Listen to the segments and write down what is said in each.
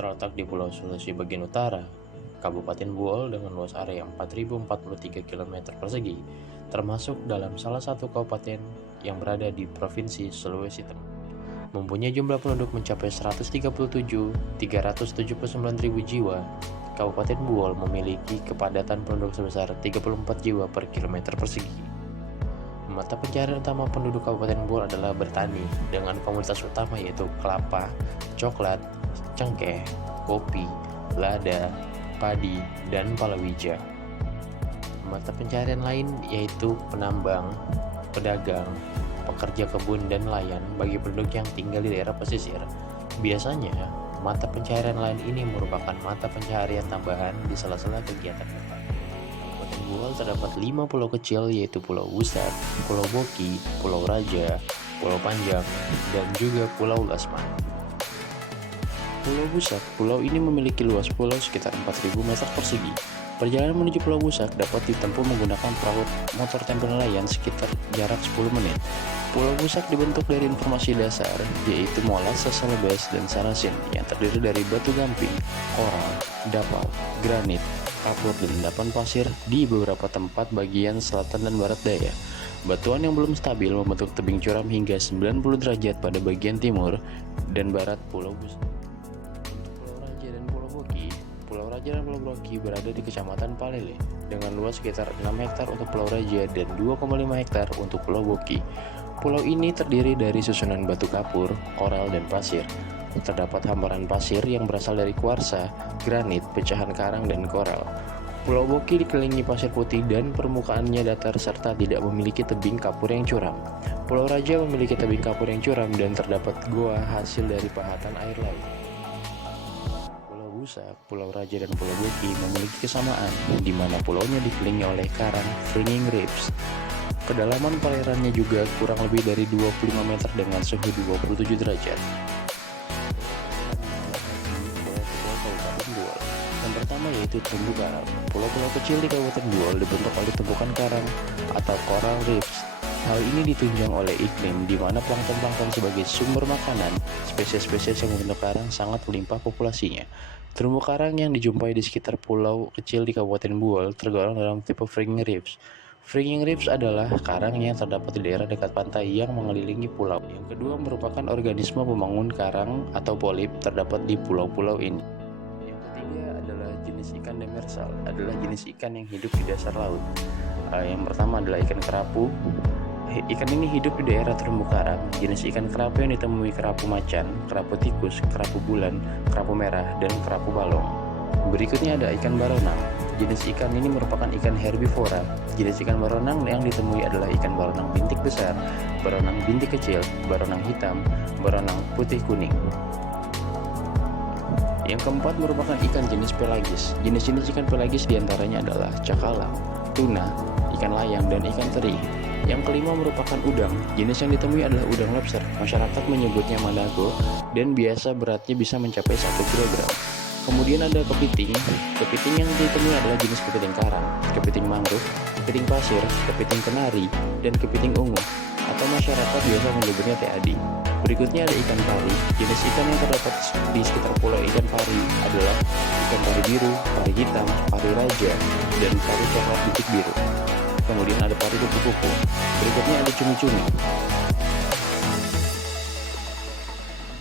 Terletak di Pulau Sulawesi bagian utara, Kabupaten Buol dengan luas area 4.043 km persegi, termasuk dalam salah satu kabupaten yang berada di Provinsi Sulawesi Tengah. Mempunyai jumlah penduduk mencapai 137.379.000 jiwa, Kabupaten Buol memiliki kepadatan penduduk sebesar 34 jiwa per kilometer persegi. Mata pencaharian utama penduduk Kabupaten Buol adalah bertani, dengan komoditas utama yaitu kelapa, coklat, cengkeh, kopi, lada, padi, dan palawija. Mata pencaharian lain yaitu penambang, pedagang, pekerja kebun, dan nelayan bagi penduduk yang tinggal di daerah pesisir. Biasanya, mata pencaharian lain ini merupakan mata pencaharian tambahan di sela-sela kegiatan mereka. Kabupaten Buol terdapat 5 pulau kecil yaitu Pulau Busak, Pulau Boki, Pulau Raja, Pulau Panjang, dan juga Pulau Lasman. Pulau Busak, pulau ini memiliki luas pulau sekitar 4.000 meter persegi. Perjalanan menuju Pulau Busak dapat ditempuh menggunakan perahu motor tempel nelayan sekitar jarak 10 menit. Pulau Busak dibentuk dari informasi dasar, yaitu molas, seselebes, dan sarasin yang terdiri dari batu gamping, koral, dapau, granit, kapur, dan endapan pasir di beberapa tempat bagian selatan dan barat daya. Batuan yang belum stabil membentuk tebing curam hingga 90 derajat pada bagian timur dan barat Pulau Busak. Pulau Raja dan Pulau Boki berada di Kecamatan Palele dengan luas sekitar 6 hektar untuk Pulau Raja dan 2,5 hektar untuk Pulau Boki. Pulau ini terdiri dari susunan batu kapur, koral, dan pasir. Terdapat hamparan pasir yang berasal dari kuarsa, granit, pecahan karang, dan koral. Pulau Boki dikelilingi pasir putih dan permukaannya datar serta tidak memiliki tebing kapur yang curam. Pulau Raja memiliki tebing kapur yang curam dan terdapat goa hasil dari pahatan air laut. Pulau Raja dan Pulau Boki memiliki kesamaan, di mana pulaunya dikelilingi oleh karang Fringing Reefs. Kedalaman perairannya juga kurang lebih dari 25 meter dengan suhu 27 derajat. Yang pertama yaitu terumbu karang. Pulau-pulau kecil di Kabupaten Buol dibentuk oleh tumpukan karang atau coral reefs. Hal ini ditunjang oleh iklim di mana plankton-plankton sebagai sumber makanan. Spesies-spesies yang membentuk karang sangat melimpah populasinya. Terumbu karang yang dijumpai di sekitar pulau kecil di Kabupaten Buol tergolong dalam tipe Fringing Reefs. Fringing Reefs adalah karang yang terdapat di daerah dekat pantai yang mengelilingi pulau. Yang kedua merupakan organisme pembangun karang atau polip terdapat di pulau-pulau ini. Yang ketiga adalah jenis ikan demersal, adalah jenis ikan yang hidup di dasar laut. Yang pertama adalah ikan kerapu. Ikan ini hidup di daerah terumbu karang. Jenis ikan kerapu yang ditemui kerapu macan, kerapu tikus, kerapu bulan, kerapu merah, dan kerapu balong. Berikutnya ada ikan baronang. Jenis ikan ini merupakan ikan herbivora. Jenis ikan baronang yang ditemui adalah ikan baronang bintik besar, baronang bintik kecil, baronang hitam, baronang putih kuning. Yang keempat merupakan ikan jenis pelagis. Jenis-jenis ikan pelagis diantaranya adalah cakalang, tuna, ikan layang, dan ikan teri. Yang kelima merupakan udang. Jenis yang ditemui adalah udang lobster. Masyarakat menyebutnya madago dan biasa beratnya bisa mencapai 1 kg. Kemudian ada kepiting. Kepiting yang ditemui adalah jenis kepiting karang, kepiting mangrove, kepiting pasir, kepiting kenari, dan kepiting ungu, atau masyarakat biasa menyebutnya TAD. Berikutnya ada ikan pari. Jenis ikan yang terdapat di sekitar pulau ikan pari adalah ikan pari biru, pari hitam, pari raja, dan pari coklat bintik biru. Kemudian ada pari kupu-kupu. Berikutnya ada cumi-cumi.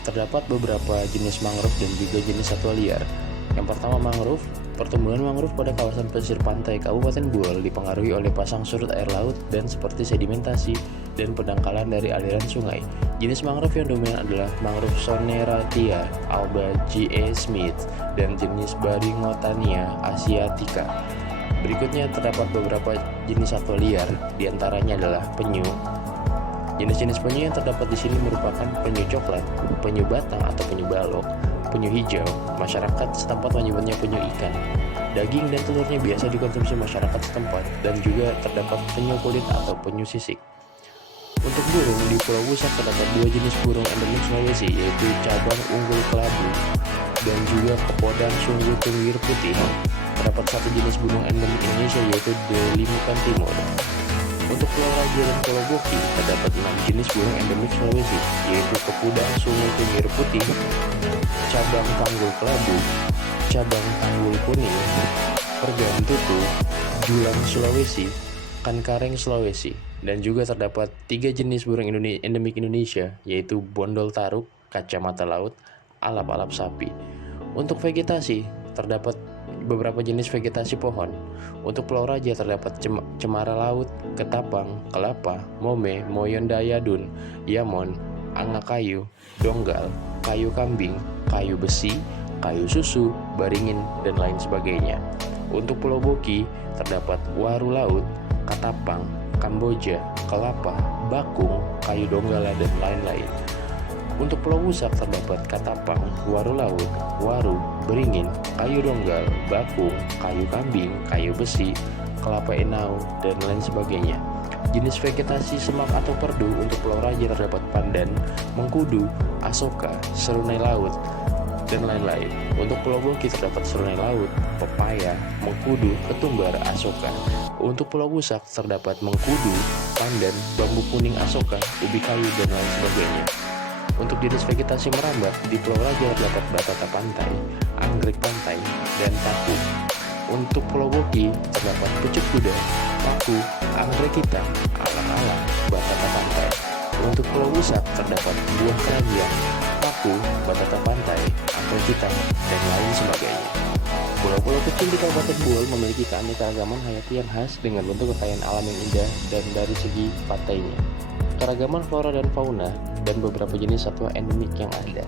Terdapat beberapa jenis mangrove dan juga jenis satwa liar. Yang pertama mangrove. Pertumbuhan mangrove pada kawasan pesisir pantai Kabupaten Buol dipengaruhi oleh pasang surut air laut dan seperti sedimentasi dan pendangkalan dari aliran sungai. Jenis mangrove yang dominan adalah mangrove Soneratia, Alba G.A. Smith, dan jenis Baringotania asiatica. Berikutnya terdapat beberapa jenis satwa liar, diantaranya adalah penyu. Jenis-jenis penyu yang terdapat di sini merupakan penyu coklat, penyu batang atau penyu balok, penyu hijau. Masyarakat setempat menyebutnya penyu ikan. Daging dan telurnya biasa dikonsumsi masyarakat setempat, dan juga terdapat penyu kulit atau penyu sisik. Untuk burung, di Pulau Busak terdapat 2 jenis burung endemik Sulawesi, yaitu cabang unggul kelabu dan juga kepodang sungguh tunggir putih. Terdapat 1 jenis burung endemik Indonesia yaitu Delimukan timur. Untuk Pulau Raja dan Pulau Boki terdapat 6 jenis burung endemik Sulawesi, yaitu kepudang sungu pinggir putih, cabang tanggul kelabu, cabang tanggul kuning, pergan tutu, julang Sulawesi, kankareng Sulawesi, dan juga terdapat 3 jenis burung endemik Indonesia, yaitu bondol taruk, kacamata laut, alap-alap sapi. Untuk vegetasi terdapat beberapa jenis vegetasi pohon. Untuk Pulau Raja terdapat cemara laut, ketapang, kelapa, mome, moyon dayadun, yamon, anga kayu, donggal, kayu kambing, kayu besi, kayu susu, baringin, dan lain sebagainya. Untuk Pulau Boki terdapat waru laut, katapang, kamboja, kelapa, bakung, kayu donggala, dan lain-lain. Untuk Pulau Wusak terdapat katapang, waru laut, waru, beringin, kayu donggal, bakung, kayu kambing, kayu besi, kelapa enau, dan lain sebagainya. Jenis vegetasi semak atau perdu untuk Pulau Raja terdapat pandan, mengkudu, asoka, serunai laut, dan lain-lain. Untuk Pulau Boki terdapat serunai laut, pepaya, mengkudu, ketumbar, asoka. Untuk Pulau Wusak terdapat mengkudu, pandan, bambu kuning asoka, ubi kayu, dan lain sebagainya. Untuk jenis vegetasi merambat, di Pulau Raja terdapat batata pantai, anggrek pantai, dan taku. Untuk Pulau Boki terdapat pucuk kuda, paku, anggrek hitam, alang-alang, batata pantai. Untuk Pulau Wusak terdapat buah keranjang, paku, batata pantai, anggrek hitam, dan lain sebagainya. Pulau-pulau kecil di Kabupaten Buol memiliki keanekaragaman hayati yang khas dengan bentuk kekayaan alam yang indah dan dari segi pantainya, keragaman flora dan fauna, dan beberapa jenis satwa endemik yang ada.